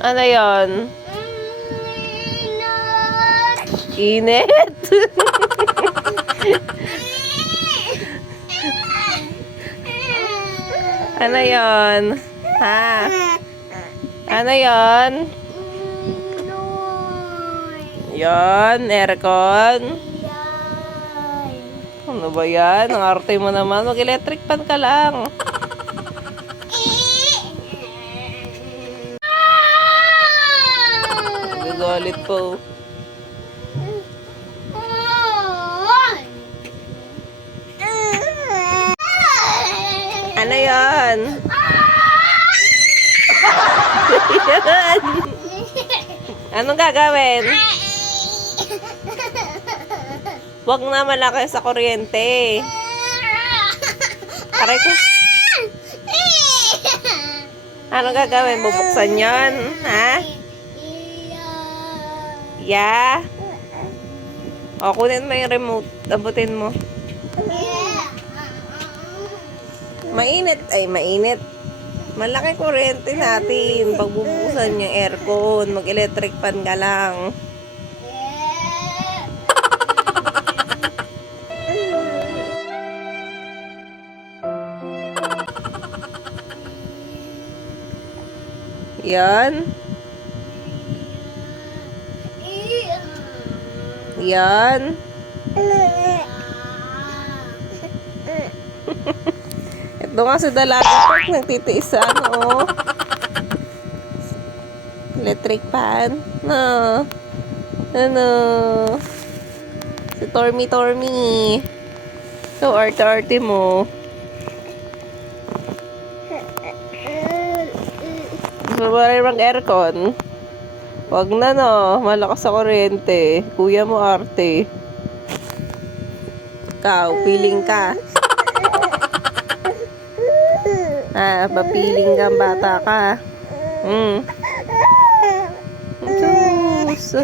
Ano yun? Init. Ano yun? Ha? Ano yun? Yun, aircon. Ano ba yan? Ang arte mo naman. Mag-electric fan ka lang. Nagagalit po. Ano yun? Yan. Anong gagawin? Huwag na malaki sa kuryente. Aray ko. Anong gagawin? Bubuksan yan? Ha? Yeah? O, kunin mo yung remote. Abutin mo. Mainit. Ay, mainit. Malaki kuryente natin. Pag bubuksan yung aircon, mag-electric fan ka lang. Yan. Yan. Ito nga si Dalaga Park nagtitiis sa ano. Electric fan. No. Ano. Si Tormy. So, arte-arte mo. Gusto mo rin mag-aircon? Wag na no. Malakas sa kuryente. Kuya mo arte. Ikaw, piling ka. Papiling kang bata ka. Diyos.